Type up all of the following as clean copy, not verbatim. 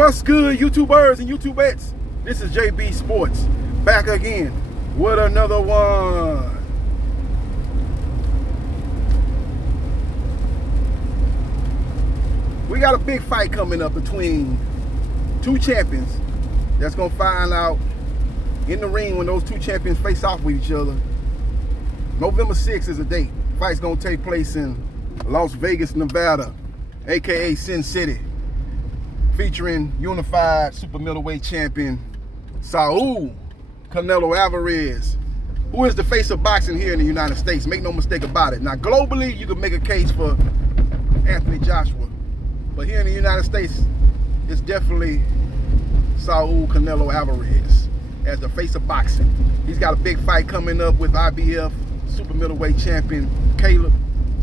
What's good, YouTubers and YouTubettes? This is JB Sports, back again with another one. We got a big fight coming up between two champions that's going to find out in the ring when those two champions face off with each other. November 6th is the date. The fight's going to take place in Las Vegas, Nevada, aka Sin City, featuring unified super middleweight champion Saul Canelo Alvarez, who is the face of boxing here in the United States. Make no mistake about it. Now, globally, you can make a case for Anthony Joshua, but here in the United States, it's definitely Saul Canelo Alvarez as the face of boxing. He's got a big fight coming up with IBF super middleweight champion Caleb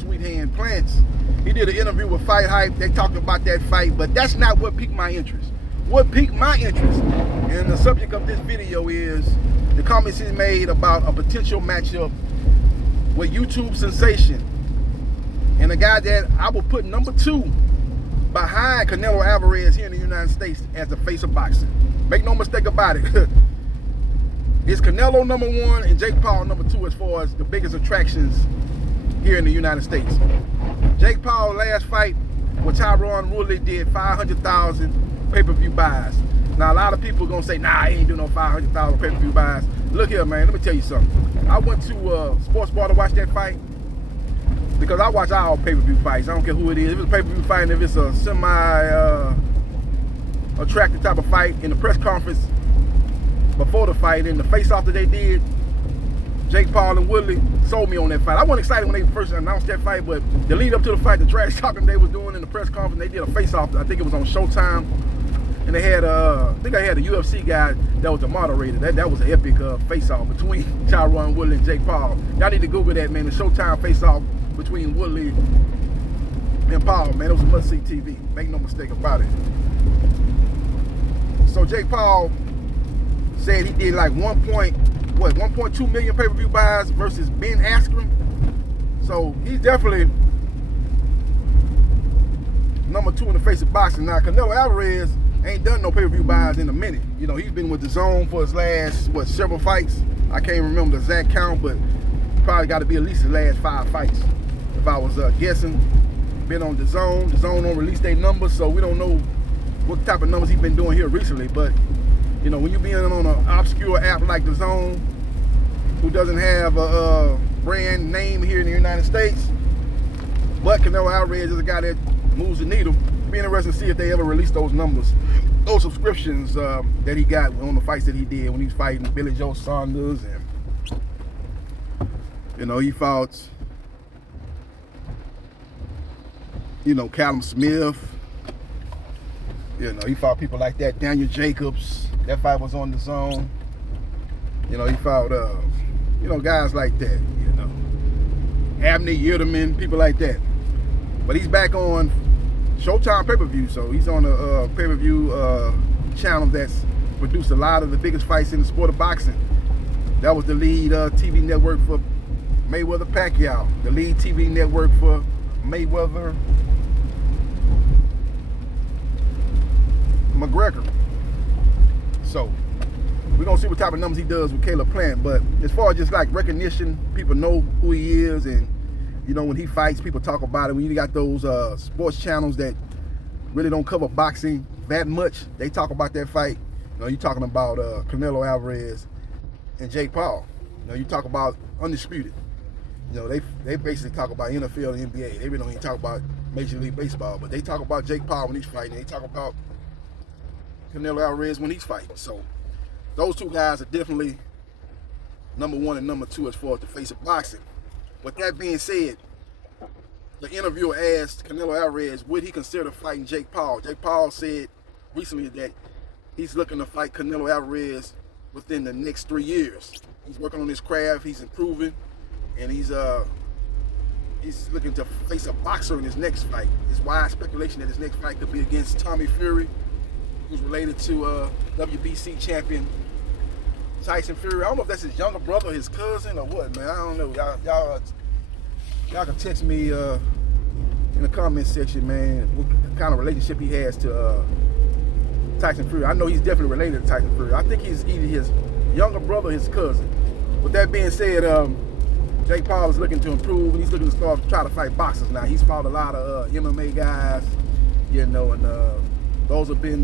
Sweet Hand Plants. He did an interview with Fight Hype. They talked about that fight, but that's not what piqued my interest. What piqued my interest, and the subject of this video, is the comments he made about a potential matchup with YouTube sensation and a guy that I will put number 2 behind Canelo Alvarez here in the United States as the face of boxing. Make no mistake about it. It's Canelo number 1 and Jake Paul number 2 as far as the biggest attractions here in the United States. Jake Paul last fight with Tyron Woodley did 500,000 pay-per-view buys. Now a lot of people are gonna say, nah, he ain't do no 500,000 pay-per-view buys. Look here, man, let me tell you something. I went to Sports Bar to watch that fight because I watch all pay-per-view fights. I don't care who it is. If it's a pay-per-view fight and if it's a semi-attractive type of fight, in the press conference before the fight and the face-off that they did, Jake Paul and Woodley sold me on that fight. I wasn't excited when they first announced that fight, but the lead up to the fight, the trash talking they was doing in the press conference, they did a face-off. I think it was on Showtime, and they had I think I had a UFC guy that was the moderator. That was an epic face-off between Tyron Woodley and Jake Paul. Y'all need to Google that, man. The Showtime face-off between Woodley and Paul, man. It was a must-see TV. Make no mistake about it. So Jake Paul said he did like 1.2 million pay-per-view buys versus Ben Askren. So he's definitely number 2 in the face of boxing. Now Canelo Alvarez ain't done no pay-per-view buys in a minute. You know, he's been with the Zone for his last, several fights. I can't remember the exact count, but probably got to be at least his last 5 fights. If I was guessing, been on the Zone. The Zone don't release their numbers, so we don't know what type of numbers he's been doing here recently. But you know, when you being on an obscure app like the Zone, who doesn't have a brand name here in the United States, but Canelo Alvarez is a guy that moves the needle. It'll be interesting to see if they ever release those numbers, those subscriptions that he got on the fights that he did when he was fighting Billy Joe Saunders, and you know, he fought, you know, Callum Smith. You know, he fought people like that, Daniel Jacobs. That fight was on the Zone. You know, he fought, you know, guys like that, you know, Abney Yildirim, people like that. But he's back on Showtime pay-per-view, so he's on a pay-per-view channel that's produced a lot of the biggest fights in the sport of boxing. That was the lead TV network for Mayweather Pacquiao, the lead TV network for Mayweather McGregor. So we're gonna see what type of numbers he does with Caleb Plant. But as far as just like recognition, people know who he is, and you know, when he fights, people talk about it. When you got those sports channels that really don't cover boxing that much, they talk about that fight. You know, you're talking about Canelo Alvarez and Jake Paul. You know, you talk about Undisputed. You know, they basically talk about NFL and NBA. They really don't even talk about Major League Baseball, but they talk about Jake Paul when he's fighting. They talk about Canelo Alvarez when he's fighting. So those two guys are definitely number 1 and number 2 as far as the face of boxing. With that being said, the interviewer asked Canelo Alvarez, would he consider fighting Jake Paul? Jake Paul said recently that he's looking to fight Canelo Alvarez within the next 3 years. He's working on his craft, he's improving, and he's looking to face a boxer in his next fight. There's wide speculation that his next fight could be against Tommy Fury, who's related to WBC champion Tyson Fury. I don't know if that's his younger brother, his cousin, or what, man. I don't know. Y'all can text me in the comment section, man, what kind of relationship he has to Tyson Fury. I know he's definitely related to Tyson Fury. I think he's either his younger brother or his cousin. With that being said, Jake Paul is looking to improve, and he's looking to try to fight boxers now. He's fought a lot of MMA guys, you know, and those have been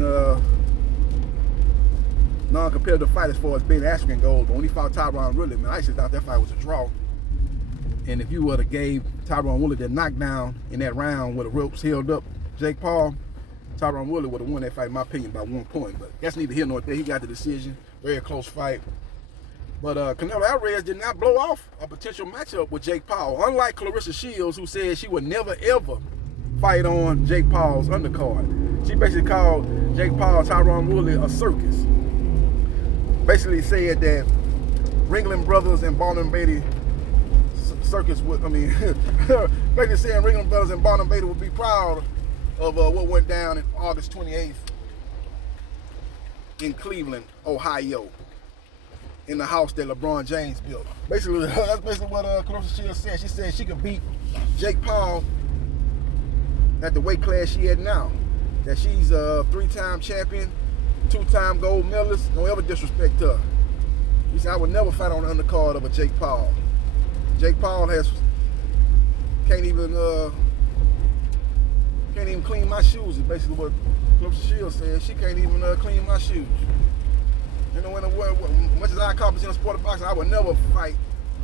non-competitive fight as far as being Askren goes. But when he fought Tyron Woodley, man, I actually thought that fight was a draw. And if you would have gave Tyron Woodley that knockdown in that round where the ropes held up Jake Paul, Tyron Woodley would have won that fight, in my opinion, by 1 point. But that's neither here nor there. He got the decision. Very close fight. But Canelo Alvarez did not blow off a potential matchup with Jake Paul. Unlike Claressa Shields, who said she would never, ever fight on Jake Paul's undercard. She basically called Jake Paul, Tyron Woodley, a circus. Basically said that Ringling Brothers and Barnum Beatty circus would, basically saying Ringling Brothers and Barnum Beatty would be proud of what went down in August 28th in Cleveland, Ohio, in the house that LeBron James built. Basically, that's basically what Claressa Shields said. She said she could beat Jake Paul at the weight class she at now. That she's a 3-time champion, 2-time gold medalist. Don't ever disrespect her. He said, I would never fight on the undercard of a Jake Paul. Jake Paul can't even clean my shoes, is basically what Claressa Shields said. She can't even clean my shoes. You know, much as I accomplish in the sport of boxing, I would never fight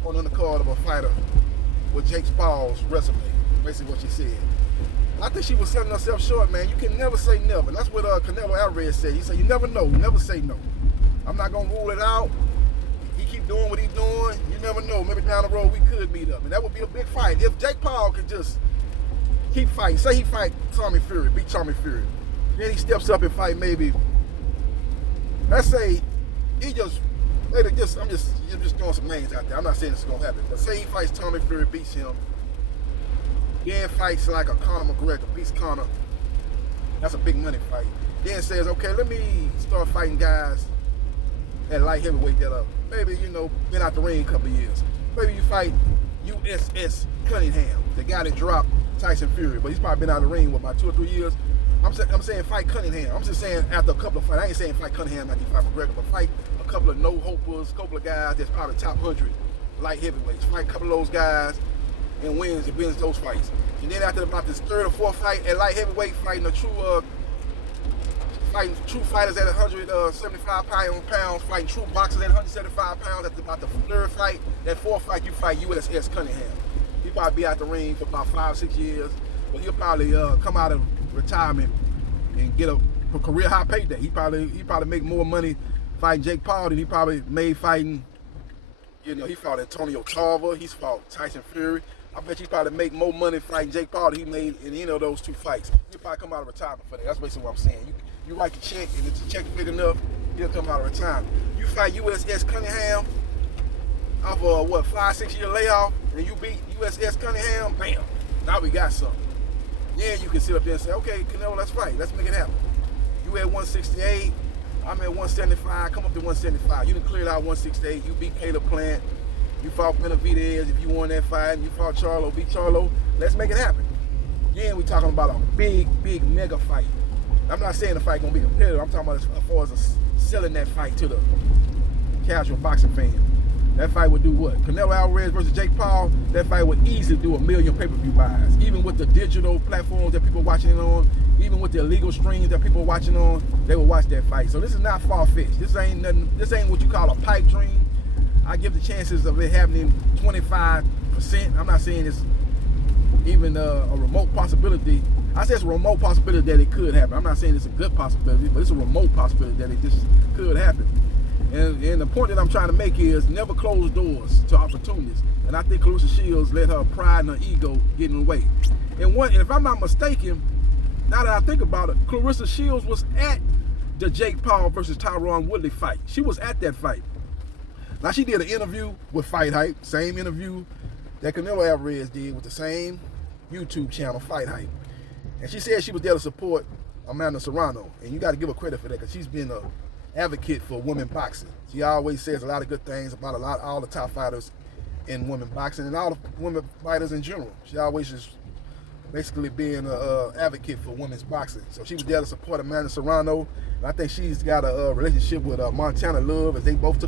on the undercard of a fighter with Jake Paul's resume. Basically what she said. I think she was selling herself short, man. You can never say never. And that's what Canelo Alvarez said. He said, you never know. Never say no. I'm not going to rule it out. He keep doing what he's doing. You never know. Maybe down the road we could meet up. And that would be a big fight. If Jake Paul could just keep fighting. Say he fight Tommy Fury, beat Tommy Fury. Then he steps up and fight maybe, let's say, I'm just throwing some names out there. I'm not saying this is going to happen. But say he fights Tommy Fury, beats him. Then fights like a Conor McGregor, beats Conor. That's a big money fight. Then says, okay, let me start fighting guys at light heavyweight that are maybe, been out the ring a couple of years. Maybe you fight USS Cunningham, the guy that dropped Tyson Fury, but he's probably been out of the ring, about 2 or 3 years. I'm saying fight Cunningham. I'm just saying after a couple of fights. I ain't saying fight Cunningham after you fight McGregor, but fight a couple of no-hopers, a couple of guys that's probably top 100 light heavyweights. Fight a couple of those guys and wins those fights. And then after about this 3rd or 4th fight at light heavyweight, fighting true fighters at 175 pounds, fighting true boxers at 175 pounds. After about the 3rd fight, that 4th fight, you fight USS Cunningham. He'll probably be out the ring for about 5 or 6 years, but he'll probably come out of retirement and get a career high payday. He probably make more money fighting Jake Paul than he probably made fighting. He fought Antonio Tarver. He's fought Tyson Fury. I bet you probably make more money fighting Jake Paul than he made in any of those 2 fights. He'll probably come out of retirement for that. That's basically what I'm saying. You write the check, and if the check's big enough, he'll come out of retirement. You fight USS Cunningham off a 5-6 year layoff, and you beat USS Cunningham, bam, now we got something. Yeah, you can sit up there and say, okay, Canelo, let's fight. Let's make it happen. You at 168, I'm at 175, come up to 175. You done cleared out 168, you beat Caleb Plant, you fought Benavidez if you won that fight, and you fought Charlo, beat Charlo. Let's make it happen. Yeah, we talking about a big, big mega fight. I'm not saying the fight gonna be competitive. I'm talking about as far as selling that fight to the casual boxing fan. That fight would do what? Canelo Alvarez versus Jake Paul, that fight would easily do 1 million pay-per-view buys. Even with the digital platforms that people are watching it on, even with the illegal streams that people are watching on, they will watch that fight. So this is not far-fetched. This ain't nothing. This ain't what you call a pipe dream. I give the chances of it happening 25%. I'm not saying it's even a remote possibility. I say it's a remote possibility that it could happen. I'm not saying it's a good possibility, but it's a remote possibility that it just could happen. And the point that I'm trying to make is never close doors to opportunities. And I think Claressa Shields let her pride and her ego get in the way. And if I'm not mistaken, now that I think about it, Claressa Shields was at the Jake Paul versus Tyron Woodley fight. She was at that fight. Now she did an interview with Fight Hype, same interview that Canelo Alvarez did with the same YouTube channel, Fight Hype. And she said she was there to support Amanda Serrano. And you got to give her credit for that because she's been an advocate for women boxing. She always says a lot of good things about all the top fighters in women boxing and all the women fighters in general. She always just basically being an advocate for women's boxing. So she was there to support Amanda Serrano. And I think she's got a relationship with Montana Love, as they both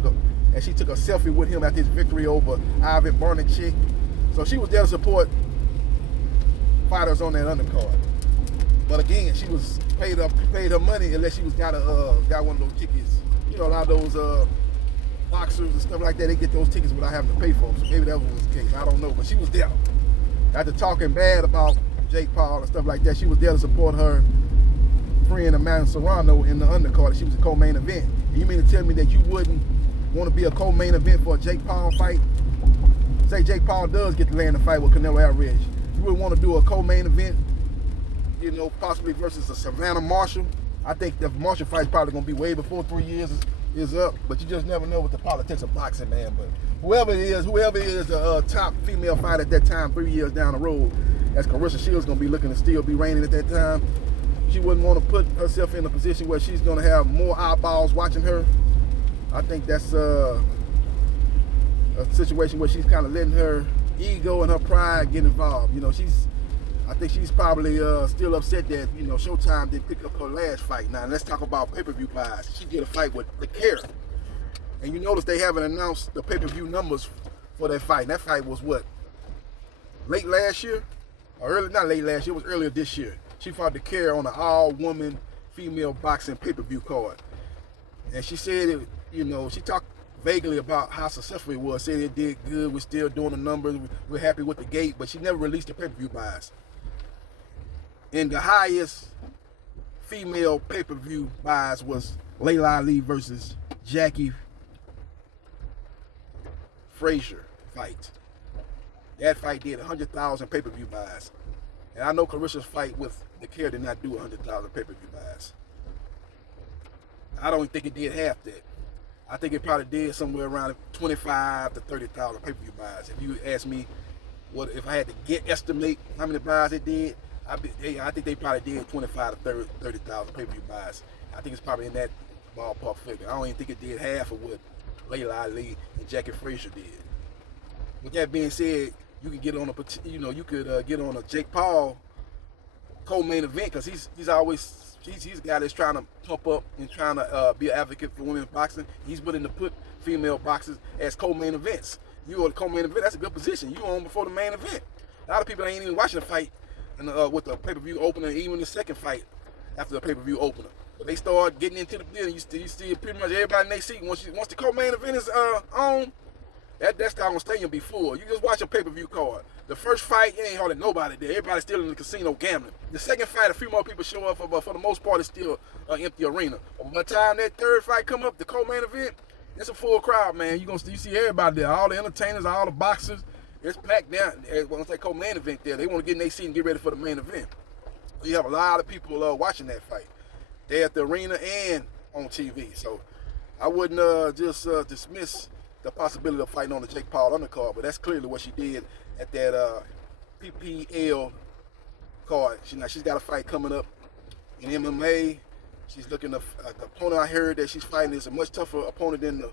she took a selfie with him after his victory over Ivan Barnachik. So she was there to support fighters on that undercard. But again, she was paid her money unless she got one of those tickets. You know, a lot of those boxers and stuff like that, they get those tickets without having to pay for them. So maybe that was the case. I don't know, but she was there. After talking bad about Jake Paul and stuff like that, she was there to support her friend Amanda Serrano in the undercard. She was a co-main event. And you mean to tell me that you wouldn't want to be a co-main event for a Jake Paul fight? Say Jake Paul does get to land a fight with Canelo Alvarez. You wouldn't want to do a co-main event, you know, possibly versus a Savannah Marshall. I think the Marshall fight is probably going to be way before 3 years is up, but you just never know with the politics of boxing, man. But whoever it is the top female fighter at that time, 3 years down the road, as Claressa Shields going to be looking to still be reigning at that time, she wouldn't want to put herself in a position where she's going to have more eyeballs watching her. I think that's a situation where she's kind of letting her ego and her pride get involved. You know, I think she's probably still upset that, you know, Showtime didn't pick up her last fight. Now, let's talk about pay-per-view buys. She did a fight with the Care. And you notice they haven't announced the pay-per-view numbers for that fight. And that fight was what? Late last year? Or not late last year, it was earlier this year. She fought the Care on an all-woman female boxing pay-per-view card. And she said, you know, she talked vaguely about how successful it was, said it did good, we're still doing the numbers, we're happy with the gate, but she never released the pay-per-view buys. And the highest female pay-per-view buys was Layla Ali versus Jackie Frazier fight. That fight did 100,000 pay-per-view buys. And I know Claressa's fight with the Care did not do 100,000 pay-per-view buys. I don't think it did half that. I think it probably did somewhere around 25 to 30,000 pay-per-view buys. If you ask me, what if I had to estimate how many buys it did, I think they probably did 25 to 30,000 pay-per-view buys. I think it's probably in that ballpark figure. I don't even think it did half of what Layla Ali and Jackie Frazier did. With that being said, you can get on get on a Jake Paul co-main event, because he's a guy that's trying to pump up and trying to be an advocate for women's boxing. He's willing to put female boxers as co-main events. You are the co-main event, that's a good position. You on before the main event. A lot of people ain't even watching the fight with the pay-per-view opener, even the second fight after the pay-per-view opener. But they start getting into the building. You see pretty much everybody in their seat. Once the co-main event is on, that's not gonna stadium be full. You just watch a pay-per-view card. The first fight, it ain't hardly nobody there. Everybody's still in the casino gambling. The second fight, a few more people show up, but for the most part, it's still an empty arena. But by the time that third fight come up, the co-main event, it's a full crowd, man. You see everybody there, all the entertainers, all the boxers. It's packed down. Once they co-main event there, they want to get in their seat and get ready for the main event. You have a lot of people watching that fight. They're at the arena and on TV. So I wouldn't just dismiss the possibility of fighting on the Jake Paul undercard, but that's clearly what she did at that PPL card. She's got a fight coming up in MMA. She's looking the opponent I heard that she's fighting is a much tougher opponent than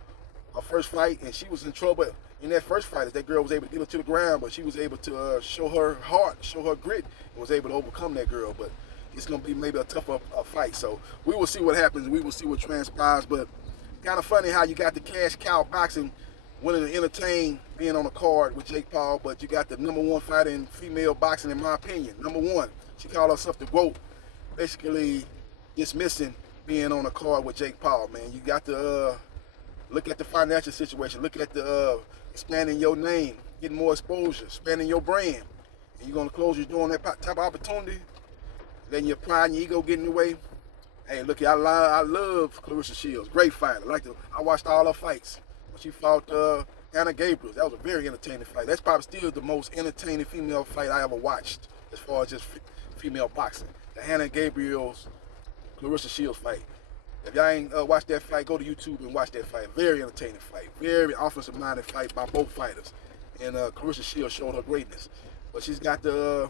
her first fight, and she was in trouble in that first fight as that girl was able to get her to the ground, but she was able to show her heart, show her grit, and was able to overcome that girl. But it's going to be maybe a tougher fight. So we will see what happens. We will see what transpires. But kind of funny how you got the cash cow boxing wanting to entertain being on a card with Jake Paul, but you got the #1 fighter in female boxing, in my opinion. #1. She called herself the GOAT, basically dismissing being on a card with Jake Paul, man. You got to look at the financial situation. Look at the expanding your name, getting more exposure, expanding your brand. And you're going to close your door on that type of opportunity, letting your pride and your ego get in the way. Hey, look, I love Claressa Shields. Great fighter. I watched all her fights. When she fought Hannah Gabriel, that was a very entertaining fight. That's probably still the most entertaining female fight I ever watched as far as just female boxing. The Hannah Gabriel's Claressa Shields fight. If y'all ain't watched that fight, go to YouTube and watch that fight. Very entertaining fight. Very offensive-minded fight by both fighters. And Claressa Shields showed her greatness. But she's got to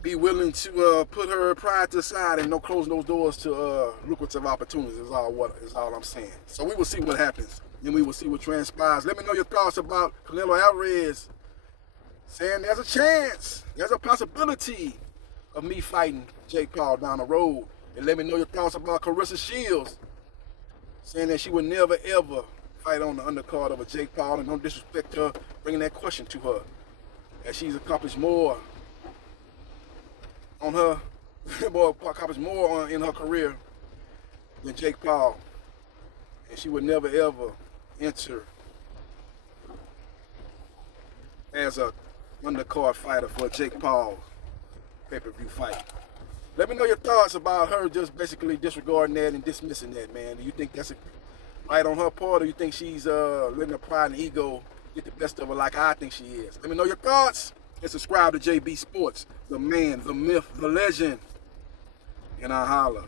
be willing to put her pride to the side and no closing those doors to lucrative opportunities is all I'm saying. So we will see what happens, and we will see what transpires. Let me know your thoughts about Canelo Alvarez saying there's a chance, there's a possibility of me fighting Jake Paul down the road. And let me know your thoughts about Claressa Shields, saying that she would never ever fight on the undercard of a Jake Paul, and don't disrespect her bringing that question to her, as she's accomplished more on her, accomplished more in her career than Jake Paul, and she would never ever enter as a undercard fighter for a Jake Paul pay-per-view fight. Let me know your thoughts about her just basically disregarding that and dismissing that, man. Do you think that's right on her part, or you think she's letting her pride and ego get the best of her like I think she is? Let me know your thoughts, and subscribe to JB Sports, the man, the myth, the legend, and I holla.